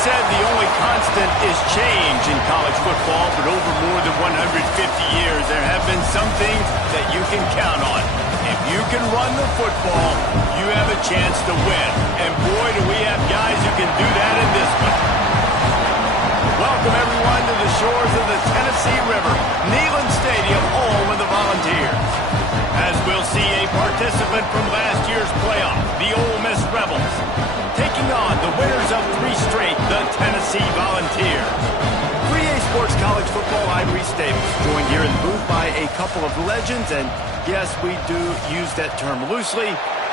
said the only constant is change in college football, but over more than 150 years, there have been some things that you can count on. If you can run the football, you have a chance to win. And boy, do we have guys who can do that in this one. Welcome, everyone, to the shores of the Tennessee River, Neyland Stadium, home of the Volunteers. As we'll see a participant from last year's playoff, the Ole Miss Rebels, taking on the winners of 3 straight, the Tennessee Volunteers. 3A Sports College Football, I'm Reese Davis, joined here in the booth by a couple of legends, and yes, we do use that term loosely.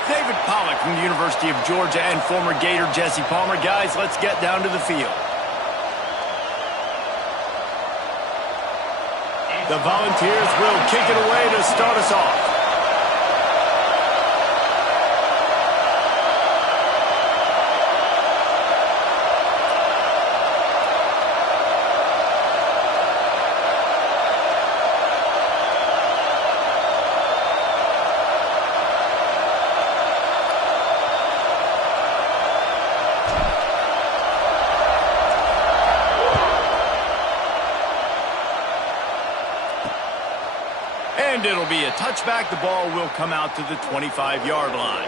David Pollack from the University of Georgia and former Gator Jesse Palmer. Guys, let's get down to the field. The Volunteers will kick it away to start us off. And it'll be a touchback. The ball will come out to the 25-yard line.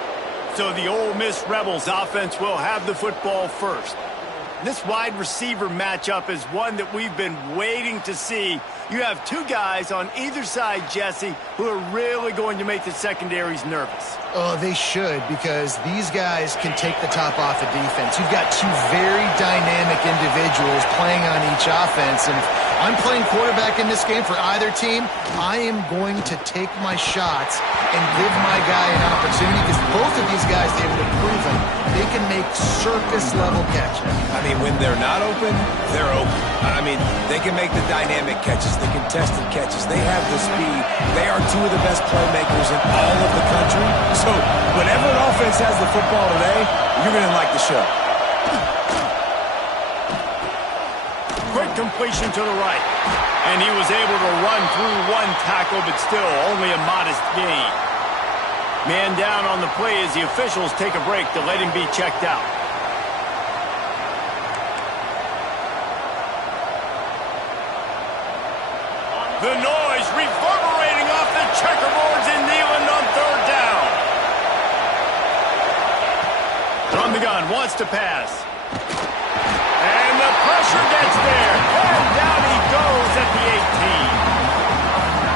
So the Ole Miss Rebels offense will have the football first. This wide receiver matchup is one that we've been waiting to see. You have 2 guys on either side, Jesse, who are really going to make the secondaries nervous. Oh, they should, because these guys can take the top off the defense. You've got 2 very dynamic individuals playing on each offense, and I'm playing quarterback in this game for either team. I am going to take my shots and give my guy an opportunity, because both of these guys, they have proven they can make circus-level catches. I mean, when they're not open, they're open. I mean, they can make the dynamic catches, the contested catches. They have the speed. They are 2 of the best playmakers in all of the country. So whenever an offense has the football today, you're going to like the show. Quick completion to the right. And he was able to run through 1 tackle, but still only a modest gain. Man down on the play as the officials take a break to let him be checked out. The noise reverberating off the checkerboards in Neyland on 3rd down. From the gun, wants to pass. And the pressure gets there. And down he goes at the 18.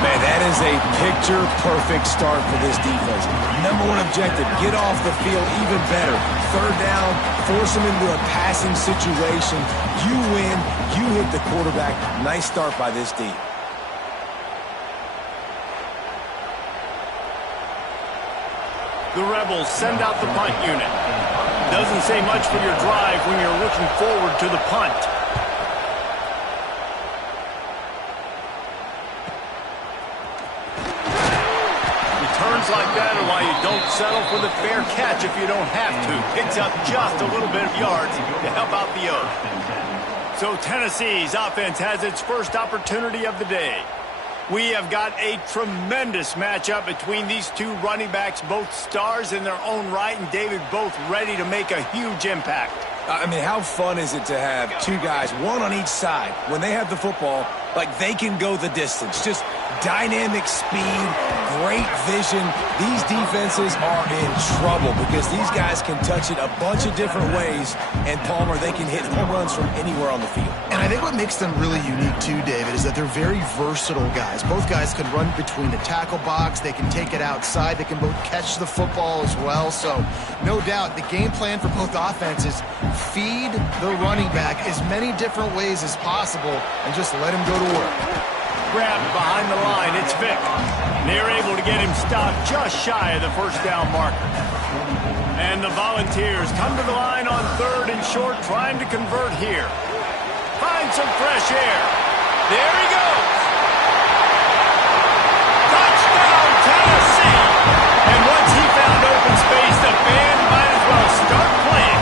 Man, that is a picture-perfect start for this defense. Number 1 objective, get off the field even better. 3rd down, force them into a passing situation. You win, you hit the quarterback. Nice start by this team. The Rebels send out the punt unit. Doesn't say much for your drive when you're looking forward to the punt. Returns like that are why you don't settle for the fair catch if you don't have to. Picks up just a little bit of yards to help out the Oak. So Tennessee's offense has its first opportunity of the day. We have got a tremendous matchup between these 2 running backs, both stars in their own right, and David, both ready to make a huge impact. I mean, how fun is it to have 2 guys, 1 on each side, when they have the football, like they can go the distance. Just dynamic speed, great vision. These defenses are in trouble because these guys can touch it a bunch of different ways, and Palmer, they can hit home runs from anywhere on the field. And I think what makes them really unique too, David, is that they're very versatile guys. Both guys can run between the tackle box. They can take it outside. They can both catch the football as well. So no doubt the game plan for both offenses, feed the running back as many different ways as possible and just let him go to work. Grabbed behind the line, it's Vick. They're able to get him stopped just shy of the 1st down marker. And the Volunteers come to the line on 3rd and short, trying to convert here. Find some fresh air. There he goes. Touchdown, Tennessee! And once he found open space, the band might as well start playing.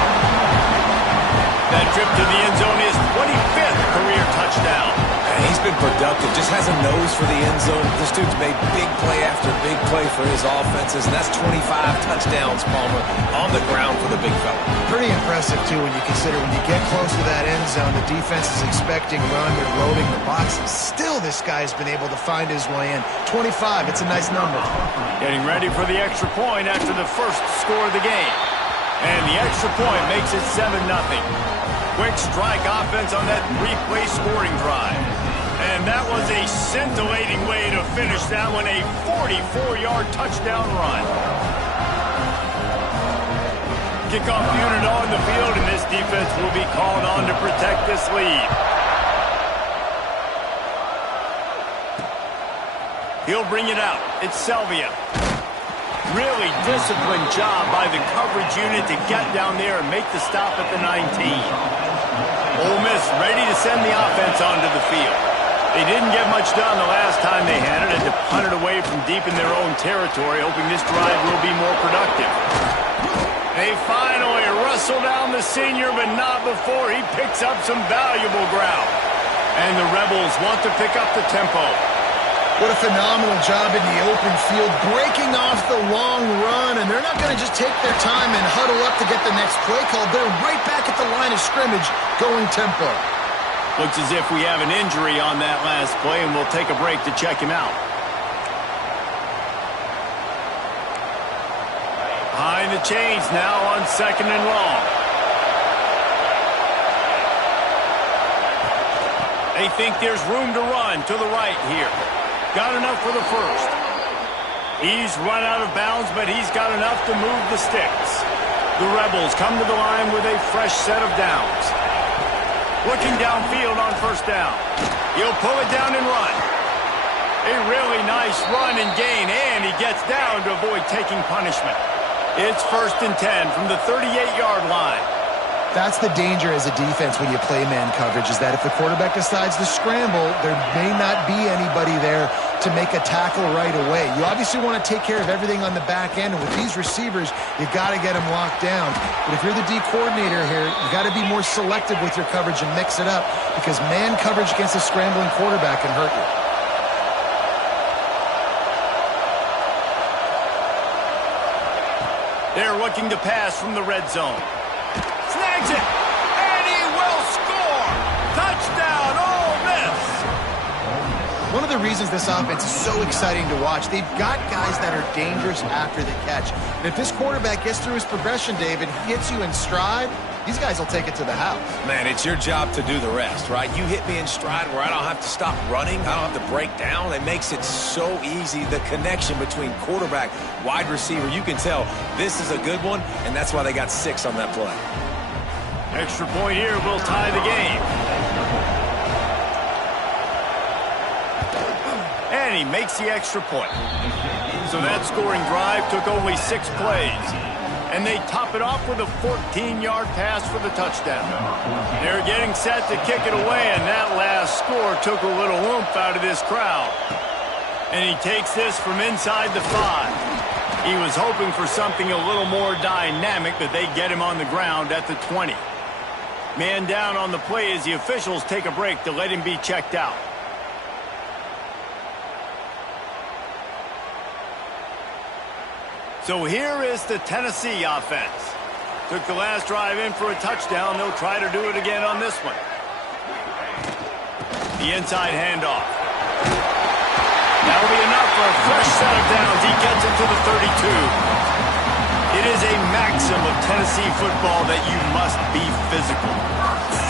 That trip to the end zone is 25th career touchdown. And he's been productive, just has a nose for the end zone. This dude's made big play after big play for his offenses, and that's 25 touchdowns, Palmer, on the ground for the big fella. Pretty impressive, too, when you consider when you get close to that end zone, the defense is expecting run, they're loading the boxes. Still, this guy's been able to find his way in. 25, it's a nice number. Getting ready for the extra point after the first score of the game. And the extra point makes it 7-0. Quick strike offense on that three-play scoring drive. And that was a scintillating way to finish that one, a 44-yard touchdown run. Kickoff unit on the field, and this defense will be called on to protect this lead. He'll bring it out. It's Selvia. Really disciplined job by the coverage unit to get down there and make the stop at the 19. Ole Miss ready to send the offense onto the field. They didn't get much done the last time they had it, and to punt it away from deep in their own territory, hoping this drive will be more productive. They finally wrestle down the senior, but not before he picks up some valuable ground. And the Rebels want to pick up the tempo. What a phenomenal job in the open field, breaking off the long run, and they're not going to just take their time and huddle up to get the next play called. They're right back at the line of scrimmage, going tempo. Looks as if we have an injury on that last play, and we'll take a break to check him out. Behind the chains now on 2nd and long. They think there's room to run to the right here. Got enough for the first. He's run out of bounds, but he's got enough to move the sticks. The Rebels come to the line with a fresh set of downs. Looking downfield on first down. He'll pull it down and run. A really nice run and gain, and he gets down to avoid taking punishment. It's 1st and 10 from the 38-yard line. That's the danger as a defense when you play man coverage, is that if the quarterback decides to scramble, there may not be anybody there to make a tackle right away. You obviously want to take care of everything on the back end, and with these receivers, you've got to get them locked down. But if you're the D coordinator here, you've got to be more selective with your coverage and mix it up, because man coverage against a scrambling quarterback can hurt you. They're looking to pass from the red zone. Snags it, and he will score! Touchdown, Ole Miss! One of the reasons this offense is so exciting to watch, they've got guys that are dangerous after the catch. And if this quarterback gets through his progression, David, he hits you in stride, these guys will take it to the house. Man, it's your job to do the rest, right? You hit me in stride where I don't have to stop running. I don't have to break down. It makes it so easy. The connection between quarterback, wide receiver, you can tell this is a good one, and that's why they got 6 on that play. Extra point here will tie the game. And he makes the extra point. So that scoring drive took only 6 plays. And they top it off with a 14-yard pass for the touchdown. They're getting set to kick it away, and that last score took a little oomph out of this crowd. And he takes this from inside the 5. He was hoping for something a little more dynamic, but they get him on the ground at the 20. Man down on the play as the officials take a break to let him be checked out. So here is the Tennessee offense. Took the last drive in for a touchdown. They'll try to do it again on this one. The inside handoff. That'll be enough for a fresh set of downs. He gets it to the 32. It is a maxim of Tennessee football that you must be physical.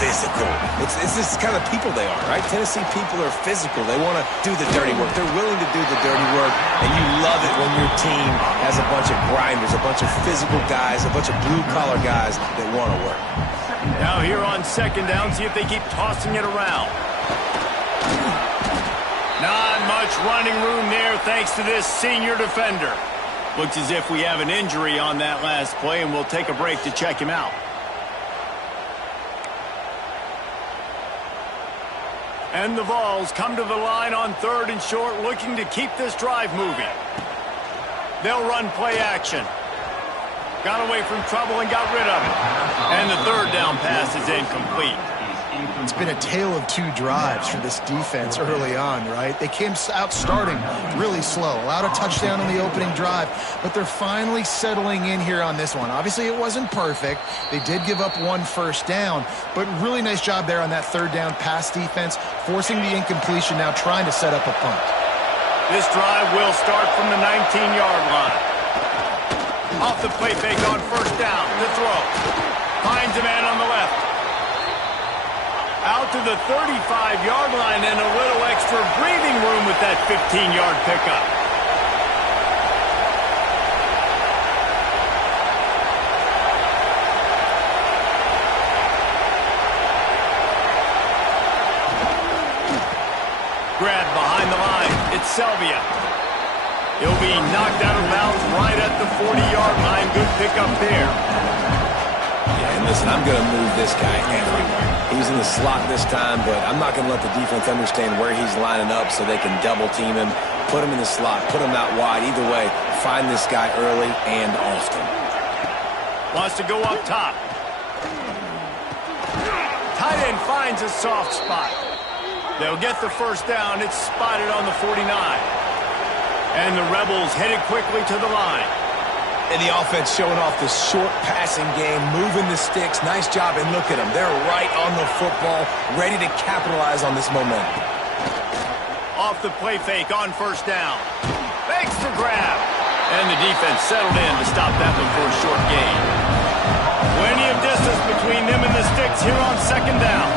Physical. It's this kind of people they are, right? Tennessee people are physical. They want to do the dirty work. They're willing to do the dirty work, and you love it when your team has a bunch of grinders, a bunch of physical guys, a bunch of blue-collar guys that want to work. Now here on 2nd down, see if they keep tossing it around. Not much running room there thanks to this senior defender. Looks as if we have an injury on that last play, and we'll take a break to check him out. And the Vols come to the line on 3rd and short, looking to keep this drive moving. They'll run play action. Got away from trouble and got rid of it. And the 3rd down pass is incomplete. It's been a tale of two drives for this defense early on, right? They came out starting really slow, allowed a touchdown on the opening drive, but they're finally settling in here on this one. Obviously, it wasn't perfect. They did give up one first down, but really nice job there on that third down pass defense, forcing the incompletion, now trying to set up a punt. This drive will start from the 19-yard line. Off the play fake on first down, the throw. Finds a man on the left. Out to the 35-yard line and a little extra breathing room with that 15-yard pickup. Grabbed behind the line. It's Selvia. He'll be knocked out of bounds right at the 40-yard line. Good pickup there. Yeah, and listen, I'm going to move this guy everywhere. He's in the slot this time, but I'm not going to let the defense understand where he's lining up so they can double team him, put him in the slot, put him out wide. Either way, find this guy early and often. Wants to go up top. Tight end finds a soft spot. They'll get the first down. It's spotted on the 49. And the Rebels headed quickly to the line. And the offense showing off the short passing game, moving the sticks. Nice job, and look at them. They're right on the football, ready to capitalize on this momentum. Off the play fake on first down. Fakes the grab. And the defense settled in to stop that one for a short gain. Plenty of distance between them and the sticks here on second down.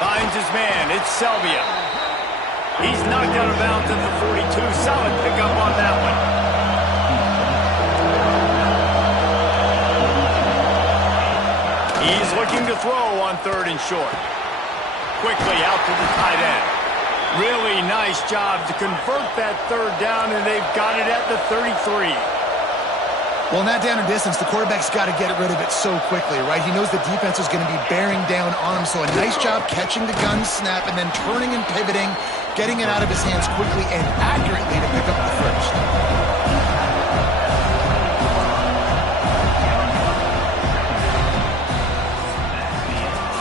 Finds his man. It's Selvia. He's knocked out of bounds at the 42. Solid pickup on that one. He's looking to throw on third and short. Quickly out to the tight end. Really nice job to convert that third down, and they've got it at the 33. Well, in that down and distance, the quarterback's got to get rid of it so quickly, right? He knows the defense is going to be bearing down on him, so a nice job catching the gun snap and then turning and pivoting, getting it out of his hands quickly and accurately to pick up the first.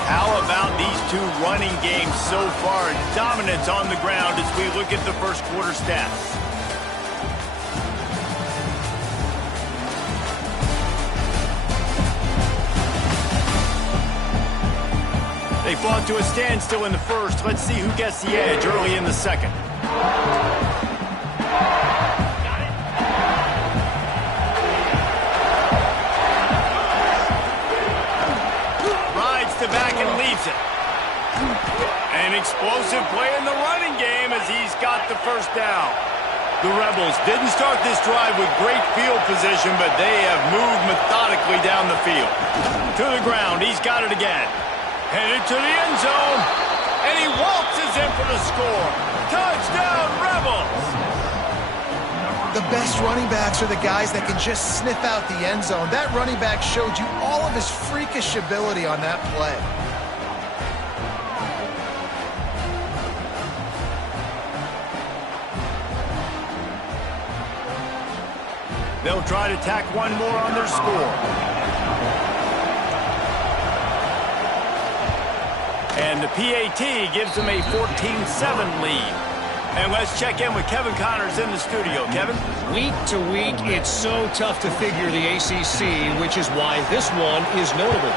How about these two running games so far? Dominance on the ground as we look at the first quarter stats. They fought to a standstill in the first. Let's see who gets the edge early in the second. Rides to back and leaves it. An explosive play in the running game as he's got the first down. The Rebels didn't start this drive with great field position, but they have moved methodically down the field. To the ground, he's got it again. Headed to the end zone, and he waltzes in for the score. Touchdown, Rebels! The best running backs are the guys that can just sniff out the end zone. That running back showed you all of his freakish ability on that play. They'll try to tack one more on their score. And the PAT gives them a 14-7 lead. And let's check in with Kevin Connors in the studio. Kevin? Week to week, it's so tough to figure the ACC, which is why this one is notable.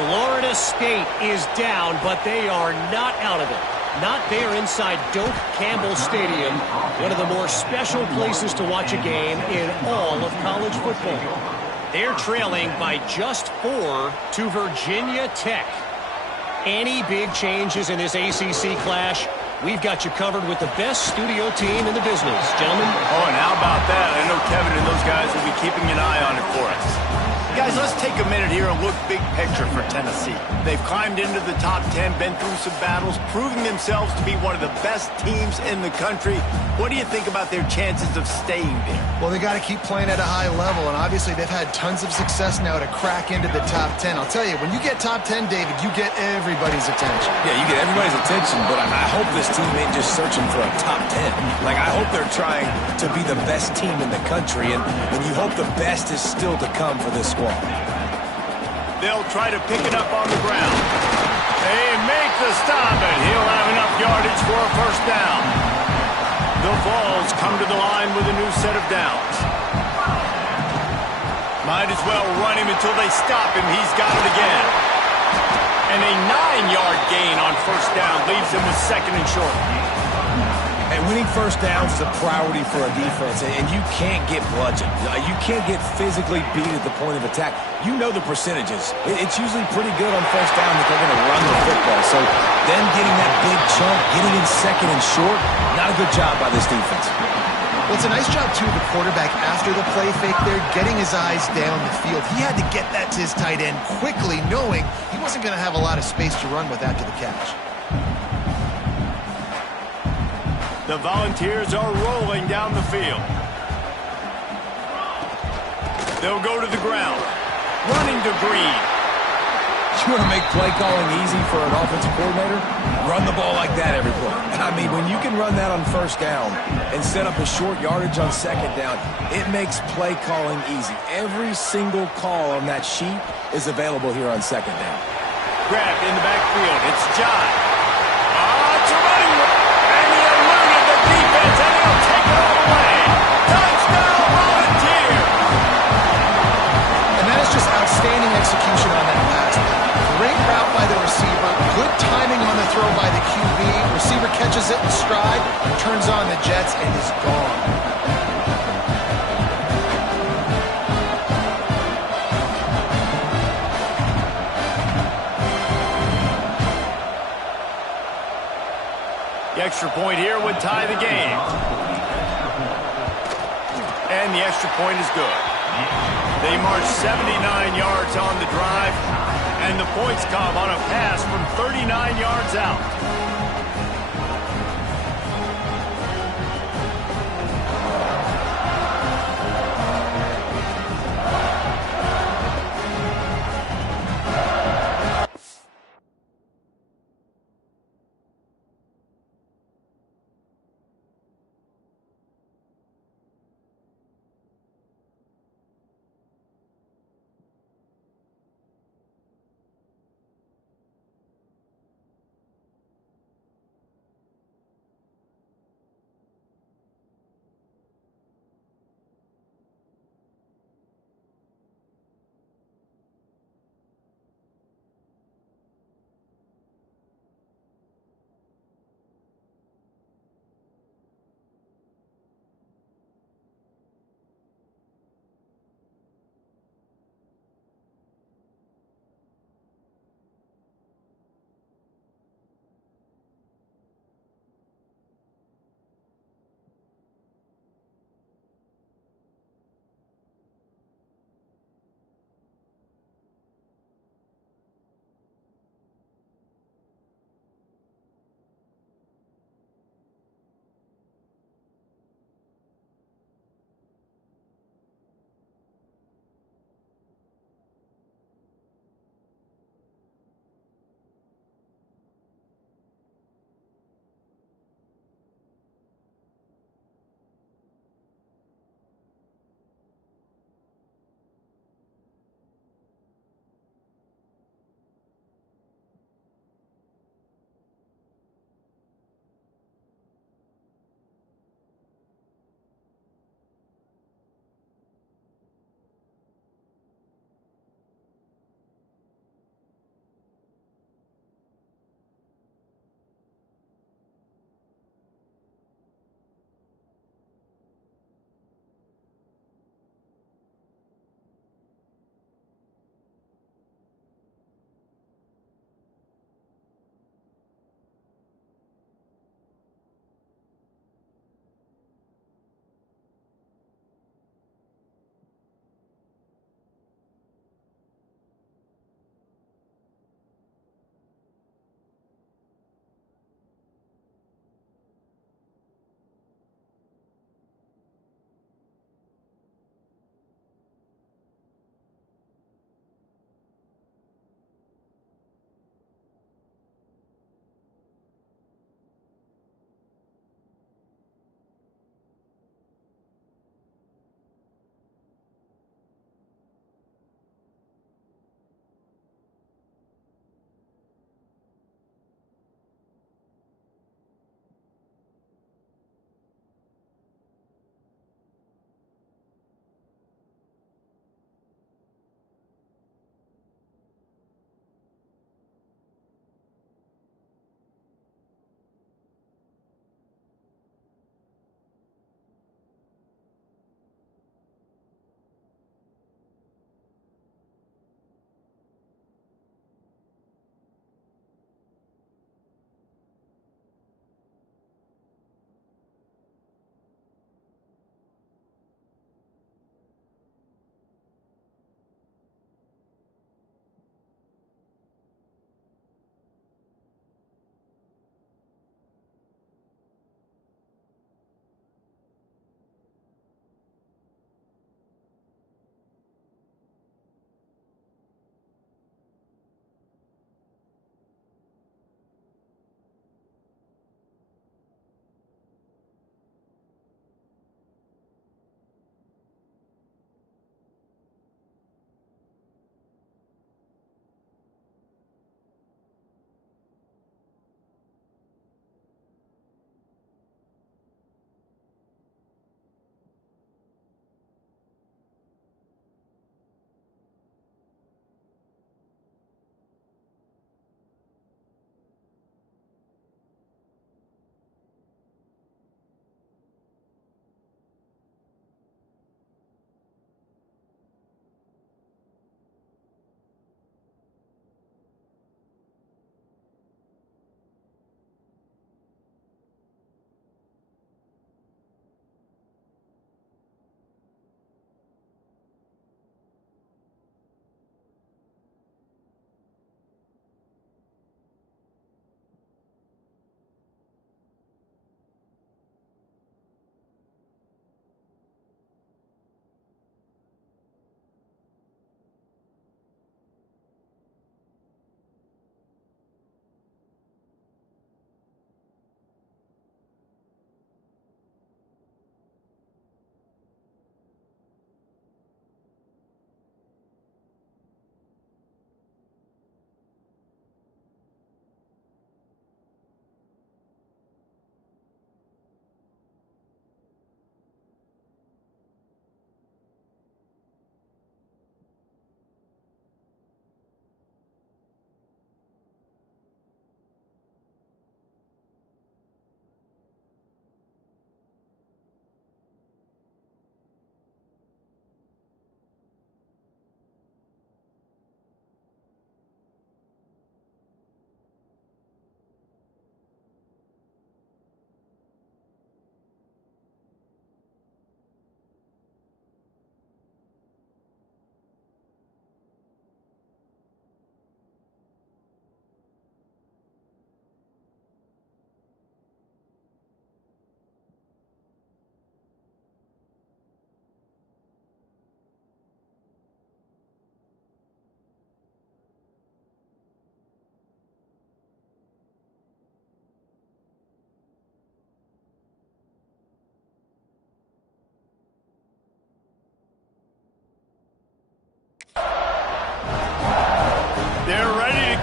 Florida State is down, but they are not out of it. Not there inside Doak Campbell Stadium, one of the more special places to watch a game in all of college football. They're trailing by just 4 to Virginia Tech. Any big changes in this ACC clash, we've got you covered with the best studio team in the business, gentlemen. Oh, and how about that? I know Kevin and those guys will be keeping an eye on it for us. Guys, let's take a minute here and look big picture for Tennessee. They've climbed into the top 10, been through some battles, proving themselves to be one of the best teams in the country. What do you think about their chances of staying there? Well, they got to keep playing at a high level, and obviously they've had tons of success now to crack into the top 10. I'll tell you, when you get top 10, David, you get everybody's attention. Yeah, you get everybody's attention, but I hope this team ain't just searching for a top 10. Like, I hope they're trying to be the best team in the country, and you hope the best is still to come for this squad. football. They'll try to pick it up on the ground. They make the stop, and he'll have enough yardage for a first down. The Vols come to the line with a new set of downs. Might as well run him until they stop him. He's got it again. And a 9-yard gain on first down leaves him with second and short. And winning first downs is a priority for a defense, and you can't get bludgeoned. You can't get physically beat at the point of attack. You know the percentages. It's usually pretty good on first down that they're going to run the football. So them getting that big chunk, getting in second and short, not a good job by this defense. Well, it's a nice job, too, the quarterback after the play fake there, getting his eyes down the field. He had to get that to his tight end quickly, knowing he wasn't going to have a lot of space to run with after the catch. The Volunteers are rolling down the field. They'll go to the ground. Running to Green. You want to make play calling easy for an offensive coordinator? Run the ball like that every play. I mean, when you can run that on first down and set up a short yardage on second down, it makes play calling easy. Every single call on that sheet is available here on second down. Grab in the backfield. It's John. It's a running run. And he eluded the defense, and he'll take it all away. Touchdown, Volunteers! And that is just outstanding execution on that pass. Great route by the receiver. Good timing on the throw by the QB. Receiver catches it in stride, turns on the jets, and is gone. The extra point here would tie the game. And the extra point is good. They march 79 yards on the drive, and the points come on a pass from 39 yards out.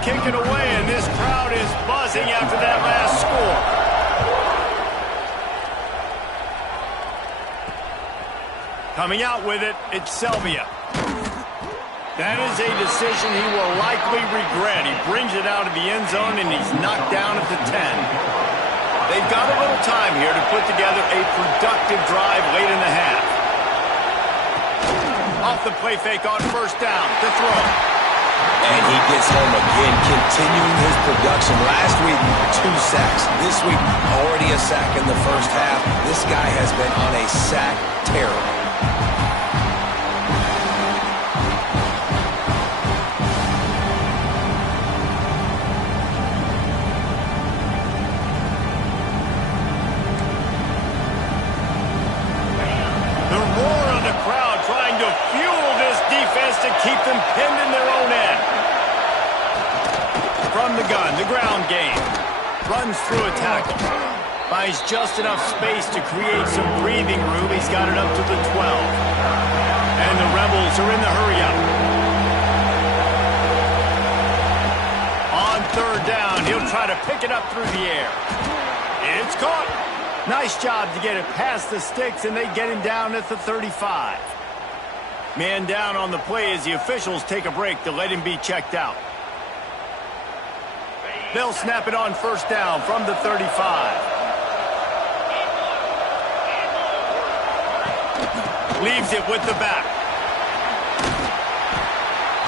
kick it away, and this crowd is buzzing after that last score. Coming out with it, it's Selvia. That is a decision he will likely regret. He brings it out of the end zone, and he's knocked down at the 10. They've got a little time here to put together a productive drive late in the half. Off the play fake on first down, the throw. And he gets home again, continuing his production. Last week, 2 sacks. This week, already a sack in the first half. This guy has been on a sack terror. To keep them pinned in their own end. From the gun, the ground game. Runs through a tackle. Finds just enough space to create some breathing room. He's got it up to the 12. And the Rebels are in the hurry-up. On third down, he'll try to pick it up through the air. It's caught. Nice job to get it past the sticks, and they get him down at the 35. Man down on the play as the officials take a break to let him be checked out. They'll snap it on first down from the 35. Leaves it with the back.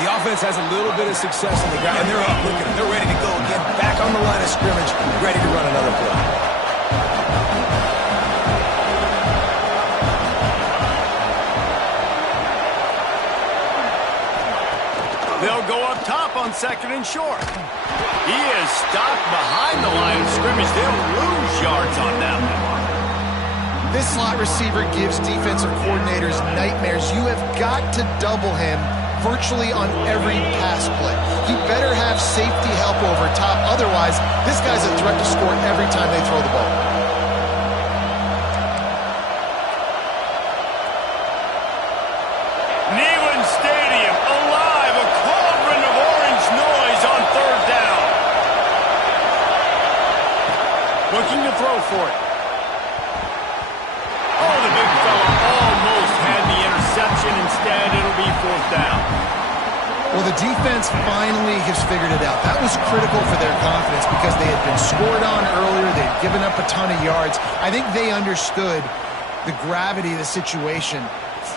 The offense has a little bit of success on the ground, and they're up. Look at them. They're ready to go again. Back on the line of scrimmage, ready to run another play. They'll go up top on second and short. He is stopped behind the line of scrimmage. They'll lose yards on that one. This slot receiver gives defensive coordinators nightmares. You have got to double him virtually on every pass play. He better have safety help over top. Otherwise, this guy's a threat to score every time they throw the ball. Neyland Stadium, alive, a cauldron of orange noise on third down. Looking to throw for it. Oh, the big fella almost had the interception. Instead, it'll be fourth down. Well, the defense finally has figured it out. That was critical for their confidence because they had been scored on earlier. They had given up a ton of yards. I think they understood the gravity of the situation.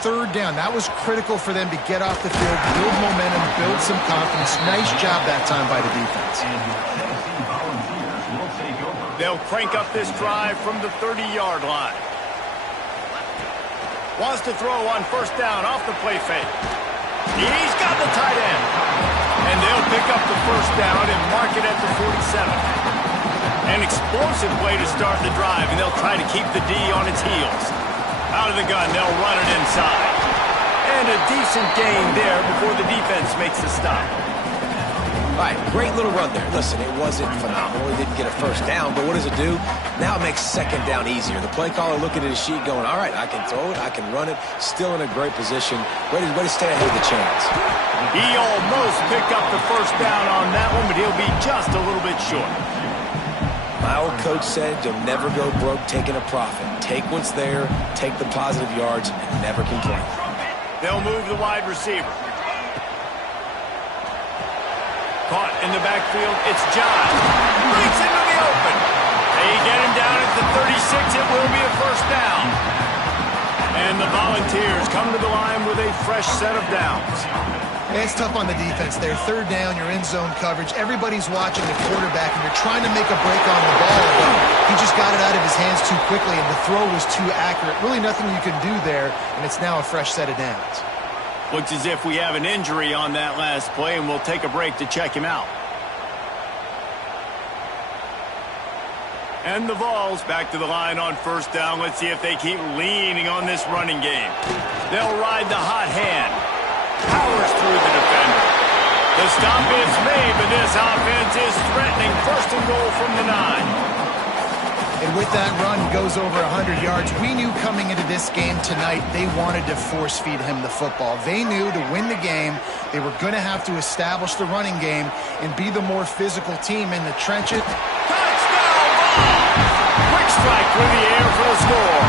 Third down, that was critical for them to get off the field, build momentum, build some confidence. Nice job that time by the defense. They'll crank up this drive from the 30-yard line. Wants to throw on first down off the play fake. He's got the tight end. And they'll pick up the first down and mark it at the 47. An explosive play to start the drive, and they'll try to keep the D on its heels. Out of the gun, they'll run it inside. And a decent gain there before the defense makes the stop. All right, great little run there. Listen, it wasn't phenomenal. He didn't get a first down, but what does it do? Now it makes second down easier. The play caller looking at his sheet going, all right, I can throw it, I can run it. Still in a great position. Ready to stay ahead of the chains. He almost picked up the first down on that one, but he'll be just a little bit short. My old coach said you'll never go broke taking a profit. Take what's there, take the positive yards, and never complain. They'll move the wide receiver. Caught in the backfield, it's John. Breaks into the open. They get him down at the 36. It will be a first down. And the Volunteers come to the line with a fresh set of downs. It's tough on the defense there. Third down, you're in zone coverage. Everybody's watching the quarterback, and you're trying to make a break on the ball, but he just got it out of his hands too quickly, and the throw was too accurate. Really nothing you can do there, and it's now a fresh set of downs. Looks as if we have an injury on that last play, and we'll take a break to check him out. And the Vols back to the line on first down. Let's see if they keep leaning on this running game. They'll ride the hot hand. Powers through the defender. The stop is made, but this offense is threatening. First and goal from the 9. And with that run, he goes over 100 yards. We knew coming into this game tonight, they wanted to force feed him the football. They knew to win the game, they were going to have to establish the running game and be the more physical team in the trenches. Touchdown ball! Quick strike through the air for the score.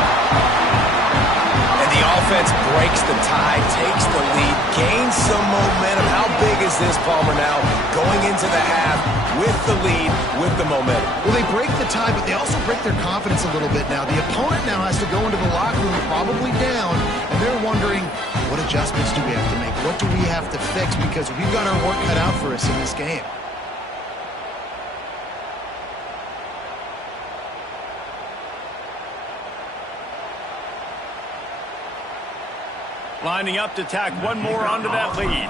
And the offense breaks the tie, takes the lead, gains some momentum. How big is this, Palmer, now going into the half with the lead, with the momentum? Well, they break the tie, but they also break their confidence a little bit now. The opponent now has to go into the locker room probably down, and they're wondering, what adjustments do we have to make? What do we have to fix? Because we've got our work cut out for us in this game. Lining up to tack one more onto that lead.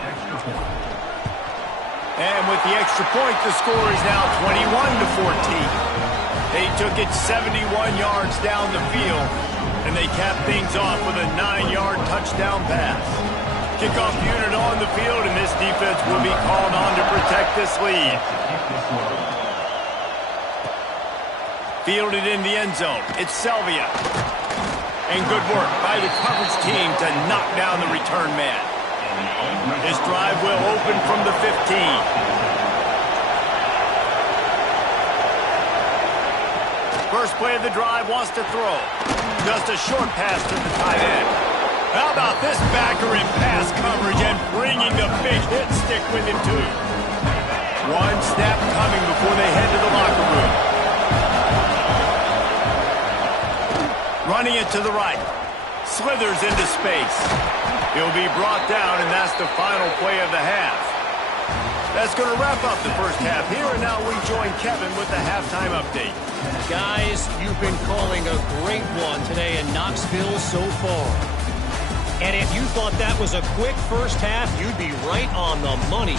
And with the extra point, the score is now 21-14. They took it 71 yards down the field, and they capped things off with a 9-yard touchdown pass. Kickoff unit on the field, and this defense will be called on to protect this lead. Fielded in the end zone. It's Selvia. And good work by the coverage team to knock down the return man. This drive will open from the 15. First play of the drive, wants to throw. Just a short pass to the tight end. How about this backer in pass coverage and bringing the big hit stick with him too. One snap coming before they head to the locker room. Running it to the right. Slithers into space. He'll be brought down, and that's the final play of the half. That's going to wrap up the first half here, and now we join Kevin with the halftime update. Guys, you've been calling a great one today in Knoxville so far. And if you thought that was a quick first half, you'd be right on the money.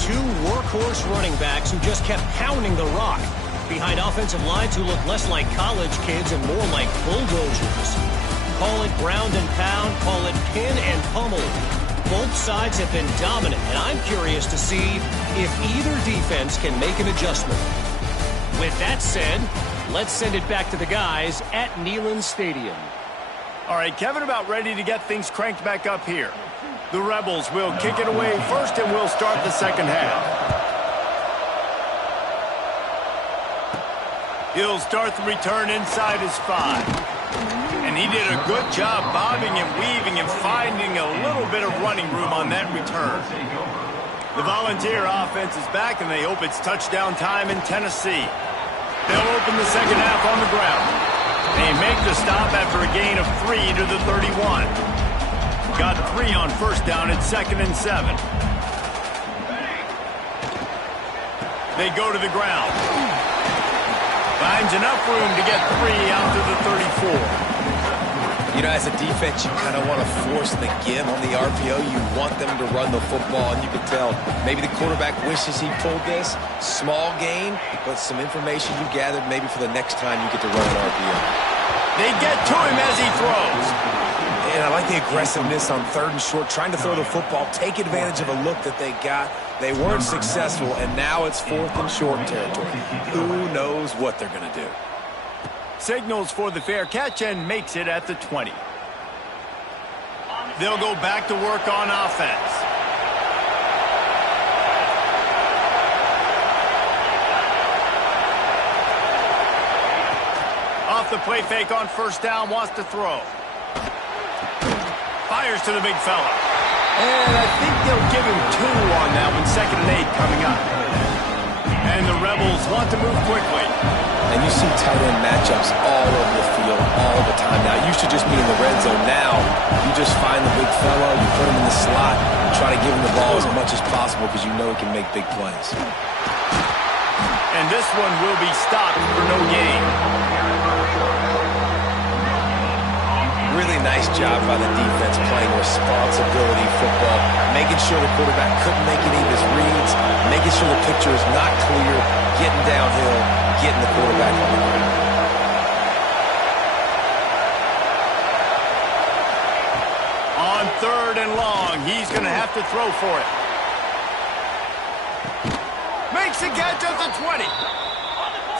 Two workhorse running backs who just kept pounding the rock behind offensive lines who look less like college kids and more like bulldozers. Call it ground and pound, call it pin and pummel. Both sides have been dominant, and I'm curious to see if either defense can make an adjustment. With that said, let's send it back to the guys at Neyland Stadium. All right, Kevin, about ready to get things cranked back up here. The Rebels will kick it away first, and we'll start the second half. He'll start the return inside his 5. And he did a good job bobbing and weaving and finding a little bit of running room on that return. The Volunteer offense is back, and they hope it's touchdown time in Tennessee. They'll open the second half on the ground. They make the stop after a gain of 3 to the 31. Got 3 on first down at 2nd and 7. They go to the ground. Finds enough room to get 3 out to the 34. You know, as a defense, you kind of want to force the give on the RPO. You want them to run the football, and you can tell maybe the quarterback wishes he pulled this. Small gain, but some information you gathered maybe for the next time you get to run an RPO. They get to him as he throws. And I like the aggressiveness on 3rd and short, trying to throw the football, take advantage of a look that they got. They weren't successful, and now it's 4th and short territory. Who knows what they're going to do? Signals for the fair catch and makes it at the 20. They'll go back to work on offense. Off the play fake on first down, wants to throw. Fires to the big fella. And I think they'll give him 2 on that one, 2nd and 8 coming up. And the Rebels want to move quickly. And you see tight end matchups all over the field all the time now. It used to just be in the red zone. Now you just find the big fella, you put him in the slot, and try to give him the ball as much as possible because you know he can make big plays. And this one will be stopped for no gain. Really nice job by the defense playing responsibility football, making sure the quarterback couldn't make any of his reads, making sure the picture is not clear, getting downhill, getting the quarterback on the ground. On 3rd and long, he's going to have to throw for it. Makes a catch at the 20.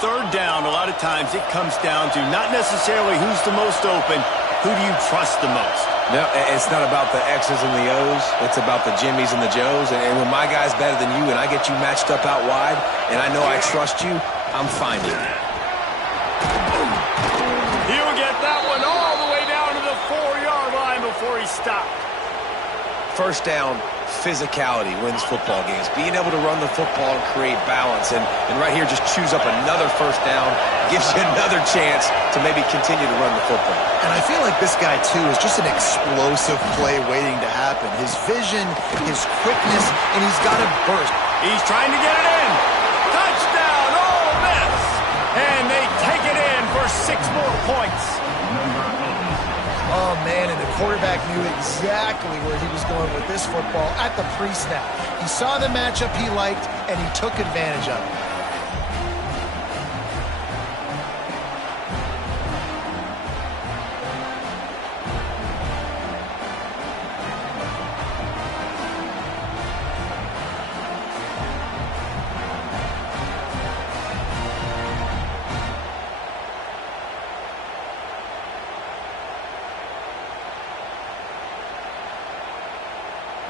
third down, a lot of times it comes down to not necessarily who's the most open, who do you trust the most? No, it's not about the X's and the O's. It's about the Jimmys and the Joes. And when my guy's better than you and I get you matched up out wide and I know I trust you, I'm finding you. He'll get that one all the way down to the 4-yard line before he stopped. First down, physicality wins football games. Being able to run the football and create balance. And right here, just choose up another first down, gives you another chance to maybe continue to run the football. And I feel like this guy, too, is just an explosive play waiting to happen. His vision, his quickness, and he's got a burst. He's trying to get it in. Touchdown, Ole Miss. And they take it in for 6 more points. Oh, man, and the quarterback knew exactly where he was going with this football at the pre-snap. He saw the matchup he liked, and he took advantage of it.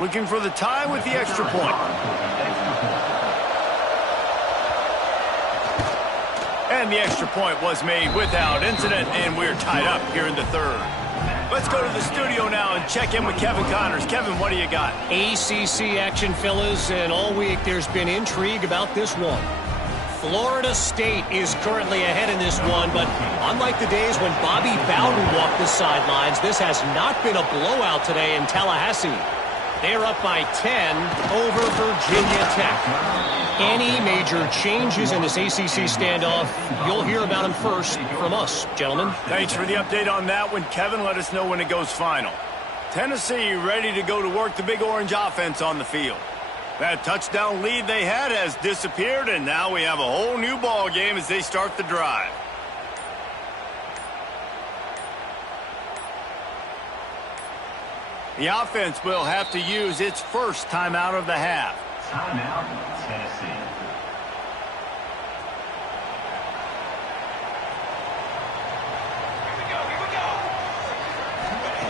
Looking for the tie with the extra point. And the extra point was made without incident, and we're tied up here in the third. Let's go to the studio now and check in with Kevin Connors. Kevin, what do you got? ACC action, fellas, and all week there's been intrigue about this one. Florida State is currently ahead in this one, but unlike the days when Bobby Bowden walked the sidelines, this has not been a blowout today in Tallahassee. They're up by 10 over Virginia Tech. Any major changes in this ACC standoff, you'll hear about them first from us, gentlemen. Thanks for the update on that one, Kevin. Let us know when it goes final. Tennessee ready to go to work the Big Orange offense on the field. That touchdown lead they had has disappeared, and now we have a whole new ball game as they start the drive. The offense will have to use its first timeout of the half. Timeout, Tennessee. Here we go.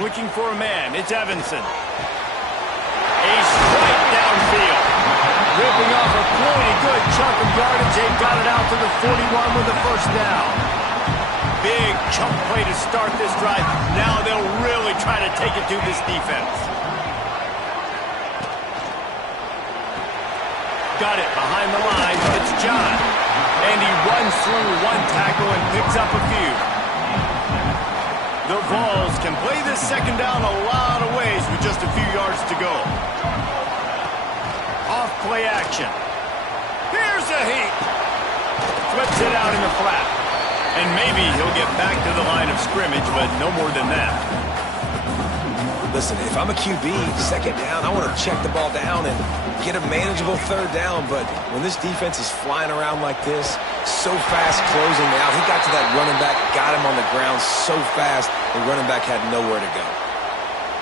Looking for a man, it's Evanson. A strike downfield. Ripping off a pretty good chunk of yardage. They've got it out to the 41 with the first down. Big chunk play to start this drive. Now they'll really try to take it to this defense. Got it behind the line. It's John. And he runs through one tackle and picks up a few. The Vols can play this second down a lot of ways with just a few yards to go. Off play action. Here's a heat. Flips it out in the flat. And maybe he'll get back to the line of scrimmage, but no more than that. Listen, if I'm a QB, second down, I want to check the ball down and get a manageable third down. But when this defense is flying around like this, so fast closing out, he got to that running back, got him on the ground so fast, the running back had nowhere to go.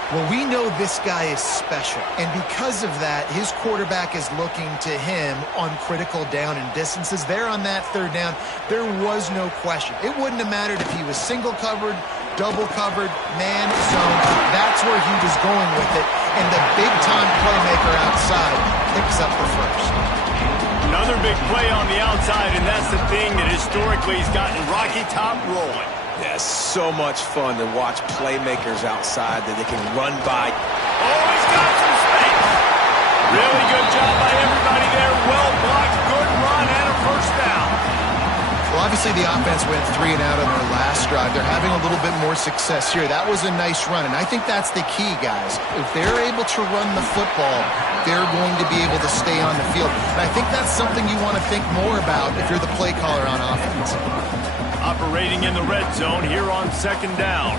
Well, we know this guy is special, and because of that, his quarterback is looking to him on critical down and distances. There on that third down, there was no question. It wouldn't have mattered if he was single covered, double covered, man zone. That's where he was going with it, and the big-time playmaker outside picks up the first. Another big play on the outside, and that's the thing that historically has gotten Rocky Top rolling. Yeah, so much fun to watch playmakers outside that they can run by. Oh, he's got some space. Really good job by everybody there. Well blocked, good run, and a first down. Well, obviously the offense went 3 and out on their last drive. They're having a little bit more success here. That was a nice run, and I think that's the key, guys. If they're able to run the football, they're going to be able to stay on the field. And I think that's something you want to think more about if you're the play caller on offense. Operating in the red zone here on second down.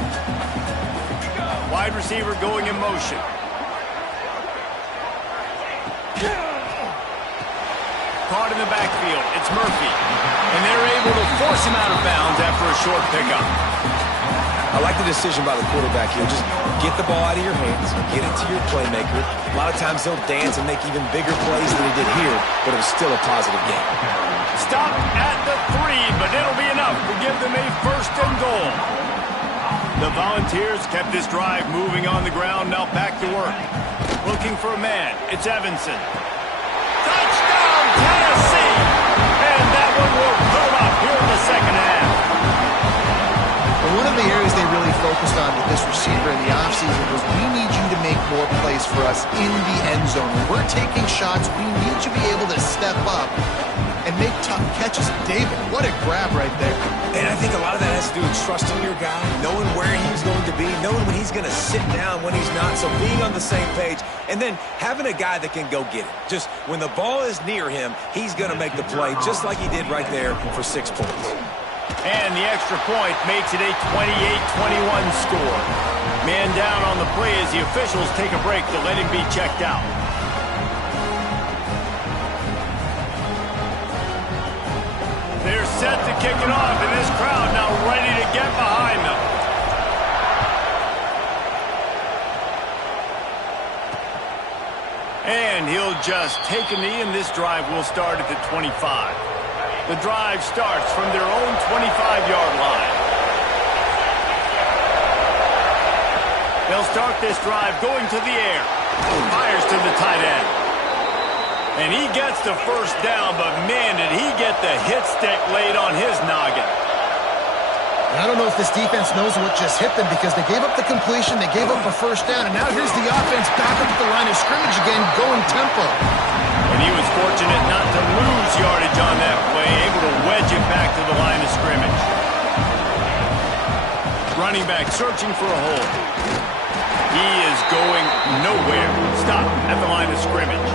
Wide receiver going in motion. Caught in the backfield. It's Murphy. And they're able to force him out of bounds after a short pickup. I like the decision by the quarterback here. Just get the ball out of your hands, get it to your playmaker. A lot of times they'll dance and make even bigger plays than he did here, but it was still a positive game. Stop at the 3, but it'll be enough to give them a 1st and goal. The Volunteers kept this drive moving on the ground, now back to work. Looking for a man, it's Evanson. Touchdown, Tennessee! And that one will put them up here in the second half. One of the areas they really focused on with this receiver in the offseason was we need you to make more plays for us in the end zone. When we're taking shots, we need you to be able to step up and make tough catches. David, what a grab right there. And I think a lot of that has to do with trusting your guy, knowing where he's going to be, knowing when he's going to sit down, when he's not, so being on the same page, and then having a guy that can go get it. Just when the ball is near him, he's going to make the play just like he did right there for 6 points. And the extra point makes it a 28-21 score. Man down on the play as the officials take a break to let him be checked out. They're set to kick it off, and this crowd now ready to get behind them. And he'll just take a knee, and this drive will start at the 25. The drive starts from their own 25-yard line. They'll start this drive going to the air. Fires to the tight end. And he gets the 1st down, but man, did he get the hit stick laid on his noggin. I don't know if this defense knows what just hit them because they gave up the completion, they gave up a 1st down, and now here's the offense back up at the line of scrimmage again, going tempo. And he was fortunate not to lose yardage on that play, able to wedge it back to the line of scrimmage. Running back searching for a hole. He is going nowhere. Stop at the line of scrimmage.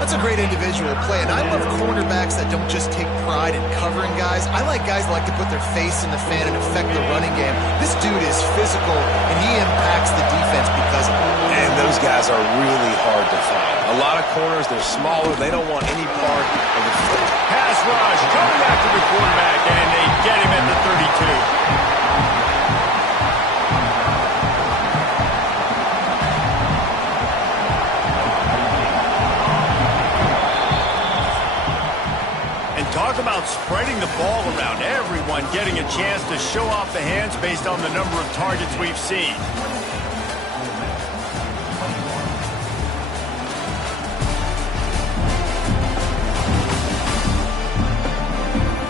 That's a great individual play, and I love cornerbacks that don't just take pride in covering guys. I like guys that like to put their face in the fan and affect the running game. This dude is physical, and he impacts the defense because of it. And those guys are really hard to find. A lot of corners, they're smaller. They don't want any part of the field. Pass rush coming after the quarterback, and they get him at the 32. Talk about spreading the ball around. Everyone getting a chance to show off the hands based on the number of targets we've seen.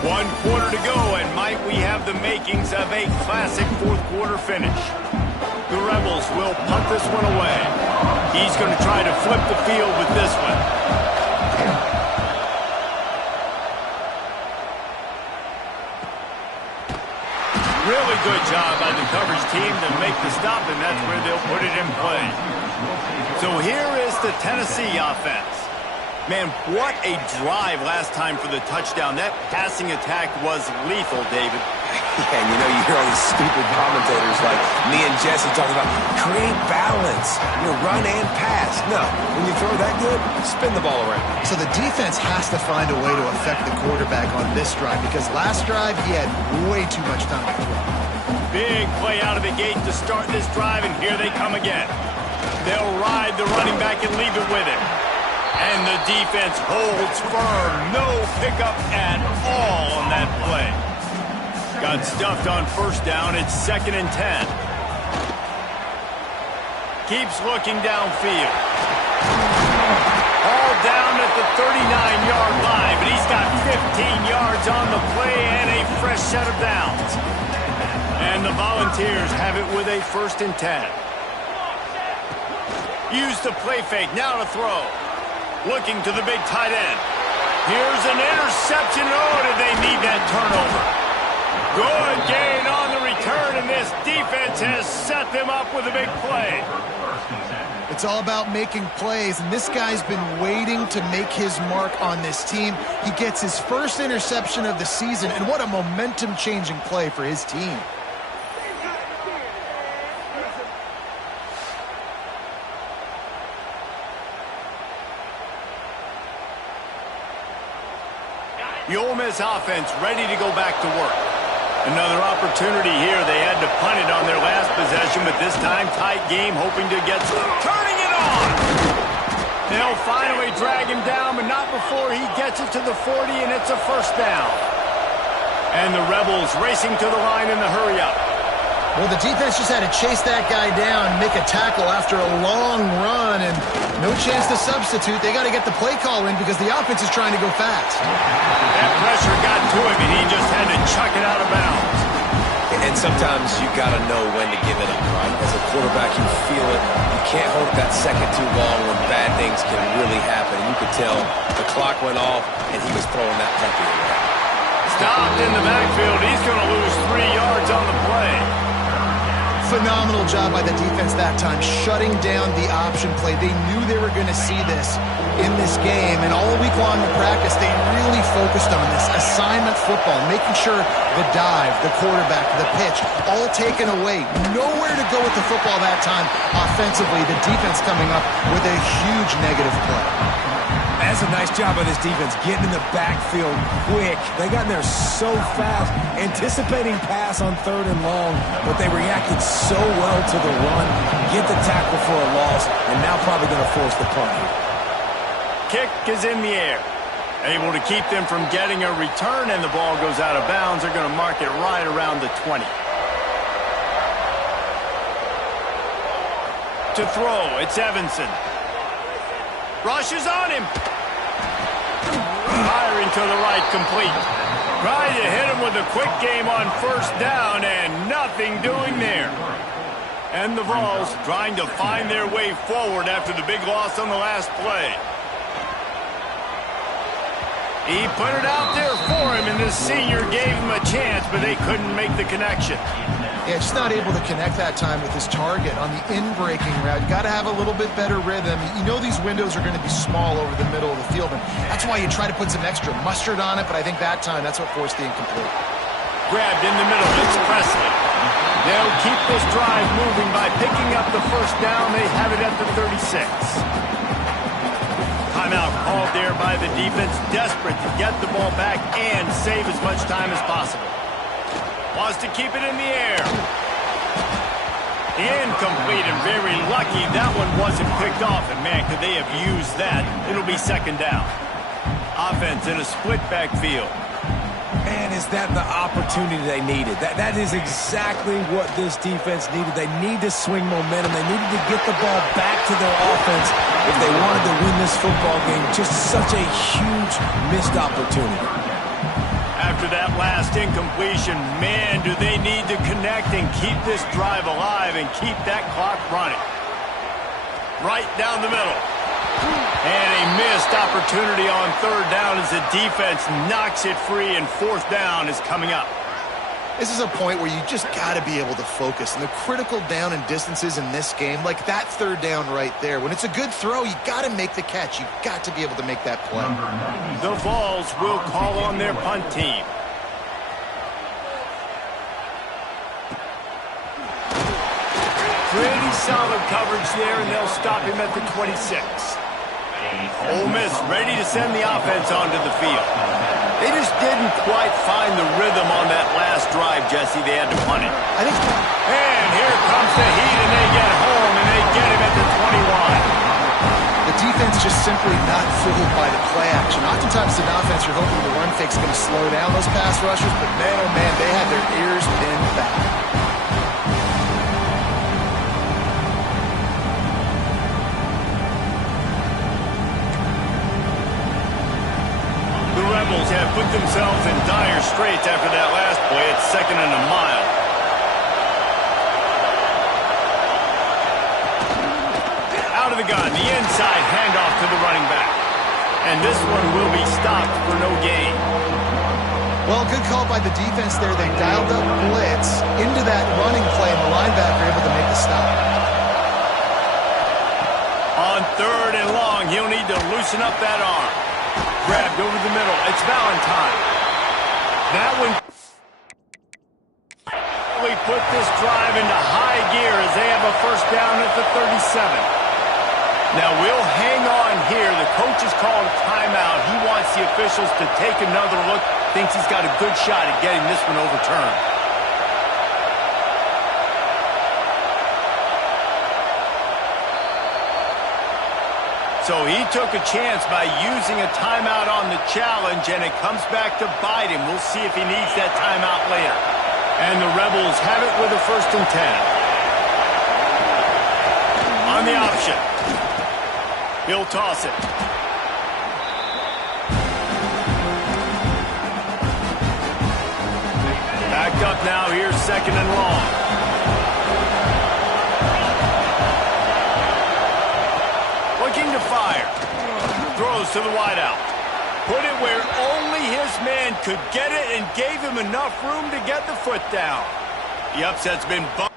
One quarter to go, and Mike, we have the makings of a classic 4th quarter finish. The Rebels will punt this one away. He's going to try to flip the field with this one. Really good job by the coverage team to make the stop, and that's where they'll put it in play. So here is the Tennessee offense. Man, what a drive last time for the touchdown. That passing attack was lethal, David. Yeah, and you know, you hear all these stupid commentators like me and Jesse talking about create balance, run and pass. No, when you throw that good, spin the ball around. So the defense has to find a way to affect the quarterback on this drive because last drive he had way too much time to throw. Big play out of the gate to start this drive, and here they come again. They'll ride the running back and leave it with him. And the defense holds firm. No pickup at all on that play. Got stuffed on 1st down. It's 2nd and 10. Keeps looking downfield. All down at the 39-yard line, but he's got 15 yards on the play and a fresh set of downs. And the Volunteers have it with a 1st and 10. Use the play fake. Now to throw. Looking to the big tight end. Here's an interception. Oh, did they need that turnover? Good gain on the return, and this defense has set them up with a big play. It's all about making plays, and this guy's been waiting to make his mark on this team. He gets his 1st interception of the season, and what a momentum-changing play for his team. The Ole Miss offense ready to go back to work. Another opportunity here. They had to punt it on their last possession, but this time tight game, hoping to get turning it on. They'll finally drag him down, but not before he gets it to the 40, and it's a first down. And the Rebels racing to the line in the hurry-up. Well, the defense just had to chase that guy down, make a tackle after a long run, and no chance to substitute. They got to get the play call in because the offense is trying to go fast. That pressure got to him, and he just had to chuck it out of bounds. And sometimes you got to know when to give it up, right? As a quarterback, you feel it. You can't hold it that second too long when bad things can really happen. You could tell the clock went off, and he was throwing that puppy away. Stopped in the backfield. He's going to lose 3 yards on the play. Phenomenal job by the defense that time, shutting down the option play. They knew they were going to see this in this game, and all week long in practice, they really focused on this assignment football, making sure the dive, the quarterback, the pitch, all taken away. Nowhere to go with the football that time offensively. The defense coming up with a huge negative play. That's a nice job by this defense, getting in the backfield quick. They got in there so fast, anticipating pass on 3rd and long, but they reacted so well to the run, get the tackle for a loss, and now probably going to force the punt here. Kick is in the air. Able to keep them from getting a return, and the ball goes out of bounds. They're going to mark it right around the 20. To throw, it's Evanson. Rushes on him. Firing to the right, complete. Trying to hit him with a quick game on first down, and nothing doing there. And the Vols trying to find their way forward after the big loss on the last play. He put it out there for him, and this senior gave him a chance, but they couldn't make the connection. Yeah, just not able to connect that time with his target on the in-breaking route. You got to have a little bit better rhythm. You know these windows are going to be small over the middle of the field, and that's why you try to put some extra mustard on it, but I think that time that's what forced the incomplete. Grabbed in the middle, it's Presley. They'll keep this drive moving by picking up the first down. They have it at the 36. Timeout called there by the defense, desperate to get the ball back and save as much time as possible. Wants to keep it in the air. Incomplete, and very lucky that one wasn't picked off. And man, could they have used that? It'll be second down. Offense in a split backfield. Man, is that the opportunity they needed? That is exactly what this defense needed. They need to swing momentum. They needed to get the ball back to their offense if they wanted to win this football game. Just such a huge missed opportunity. After that last incompletion, man, do they need to connect and keep this drive alive and keep that clock running. Right down the middle. And a missed opportunity on third down as the defense knocks it free, and fourth down is coming up. This is a point where you just got to be able to focus. And the critical down and distances in this game, like that third down right there, when it's a good throw, you got to make the catch. You got to be able to make that play. The Vols will call on their punt team. Pretty solid coverage there, and they'll stop him at the 26. Ole Miss ready to send the offense onto the field. They just didn't quite find the rhythm on that last drive, Jesse. They had to punt it. And here comes the heat, and they get home, and they get him at the 21. The defense just simply not fooled by the play action. Oftentimes in offense, you're hoping the run fake's going to slow down those pass rushers, but man, oh man, they had their ears pinned back. The Rebels have put themselves in dire straits after that last play. It's 2nd and a mile. Out of the gun, the inside handoff to the running back. And this one will be stopped for no gain. Well, good call by the defense there. They dialed up blitz into that running play, and the linebacker able to make the stop. On 3rd and long, he'll need to loosen up that arm. Grabbed over the middle. It's Valentine. That one really put this drive into high gear as they have a first down at the 37. Now we'll hang on here. The coach has called a timeout. He wants the officials to take another look. Thinks he's got a good shot at getting this one overturned. So he took a chance by using a timeout on the challenge, and it comes back to bite him. We'll see if he needs that timeout later. And the Rebels have it with a 1st and 10. On the option. He'll toss it. Backed up now. Here's 2nd and long. Looking to fire. Throws to the wideout. Put it where only his man could get it and gave him enough room to get the foot down. The upset's been bumped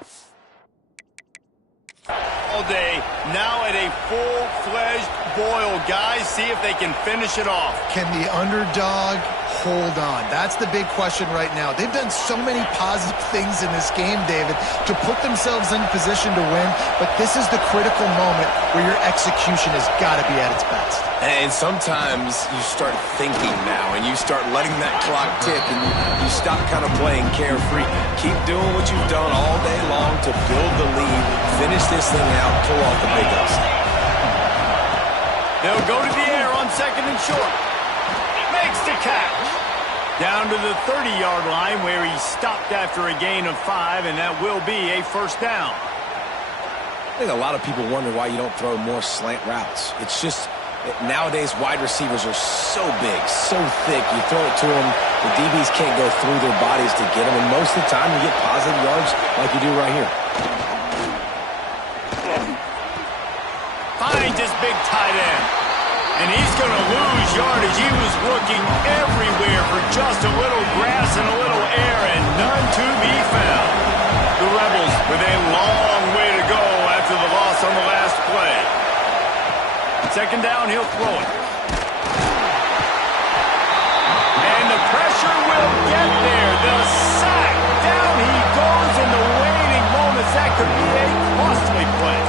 all day. Now at a full-fledged boil. Guys, see if they can finish it off. Can the underdog hold on? That's the big question right now. They've done so many positive things in this game, David, to put themselves in position to win, but this is the critical moment where your execution has got to be at its best. And sometimes you start thinking now, and you start letting that clock tick, and you stop kind of playing carefree. Keep doing what you've done all day long to build the lead, finish this thing out, pull off the big upset. They'll go to the air on 2nd and short. Makes the catch. Down to the 30-yard line where he stopped after a gain of 5, and that will be a 1st down. I think a lot of people wonder why you don't throw more slant routes. It's just nowadays wide receivers are so big, so thick. You throw it to them, the DBs can't go through their bodies to get them, and most of the time you get positive yards like you do right here. Finds his big tight end. And he's going to lose yardage. He was looking everywhere for just a little grass and a little air, and none to be found. The Rebels with a long way to go after the loss on the last play. 2nd down, he'll throw it. And the pressure will get there. The sack. Down he goes in the waning moments. That could be a costly play.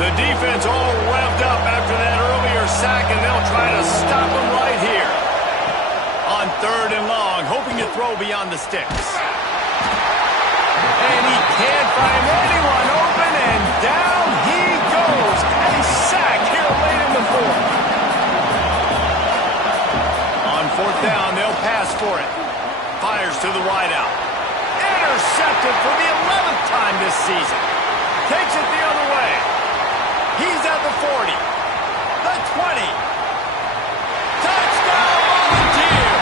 The defense all revved up after that earlier sack, and they'll try to stop him right here. On 3rd and long, hoping to throw beyond the sticks. And he can't find anyone open, and down he goes. A sack here late in the 4th. On 4th down, they'll pass for it. Fires to the wideout. Intercepted for the 11th time this season. Takes it the other way. He's at the 40, the 20. Touchdown, Volunteer!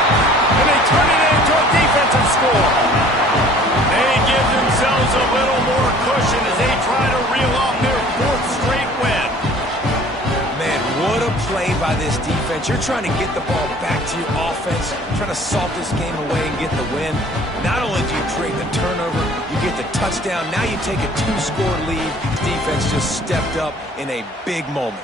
And they turn it into a defensive score. They give themselves a little more cushion as they try to reel off their 4th straight win. Man, what a play by this defense. You're trying to get the ball back to your offense, trying to salt this game away and get the win. Not only do you create the turnover, you get the touchdown. Now you take a 2-score lead. The defense just stepped up in a big moment.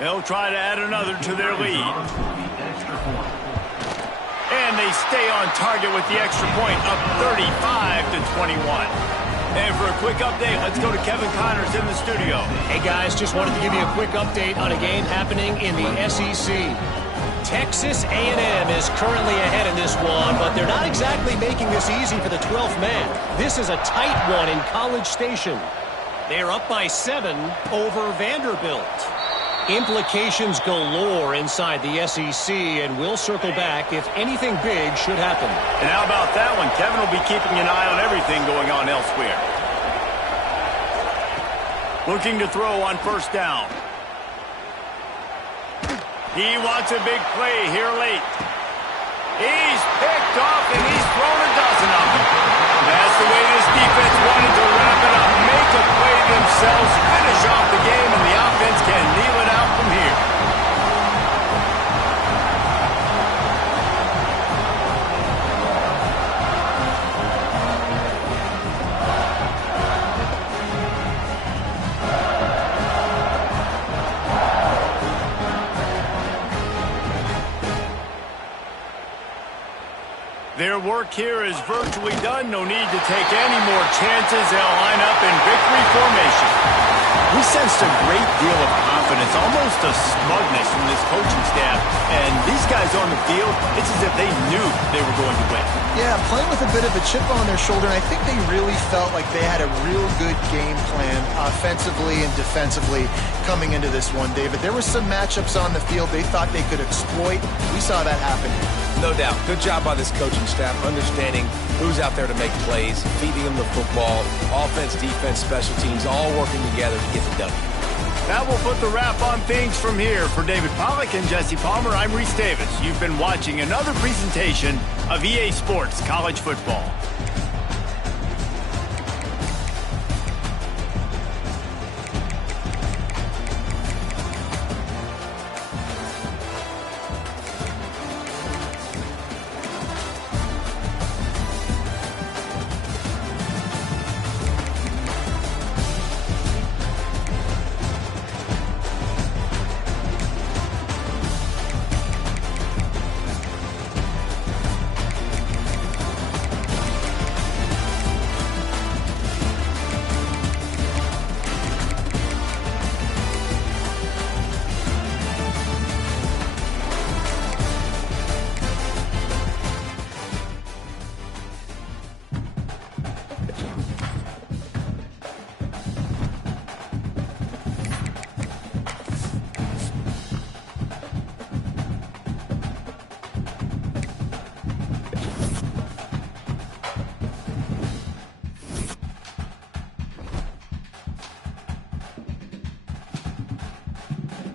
They'll try to add another to their lead. And they stay on target with the extra point, up 35-21. And for a quick update, let's go to Kevin Connors in the studio. Hey guys, just wanted to give you a quick update on a game happening in the SEC. Texas A&M is currently ahead in this one, but they're not exactly making this easy for the 12th man. This is a tight one in College Station. They're up by 7 over Vanderbilt. Implications galore inside the SEC, and we'll circle back if anything big should happen. And how about that one? Kevin will be keeping an eye on everything going on elsewhere. Looking to throw on 1st down. He wants a big play here late. He's picked off, and he's thrown a dozen of them. That's the way this defense wanted to wrap it up. Make a play themselves, finish off the game, and the offense can kneel it out from here. Their work here is virtually done. No need to take any more chances. They'll line up in victory formation. We sensed a great deal of confidence, almost a smugness from this coaching staff. And these guys on the field, it's as if they knew they were going to win. Yeah, playing with a bit of a chip on their shoulder, and I think they really felt like they had a real good game plan offensively and defensively coming into this one, David. There were some matchups on the field they thought they could exploit. We saw that happen. No doubt. Good job by this coaching staff, understanding who's out there to make plays, feeding them the football, offense, defense, special teams, all working together to get the W. That will put the wrap on things from here. For David Pollack and Jesse Palmer, I'm Reese Davis. You've been watching another presentation of EA Sports College Football.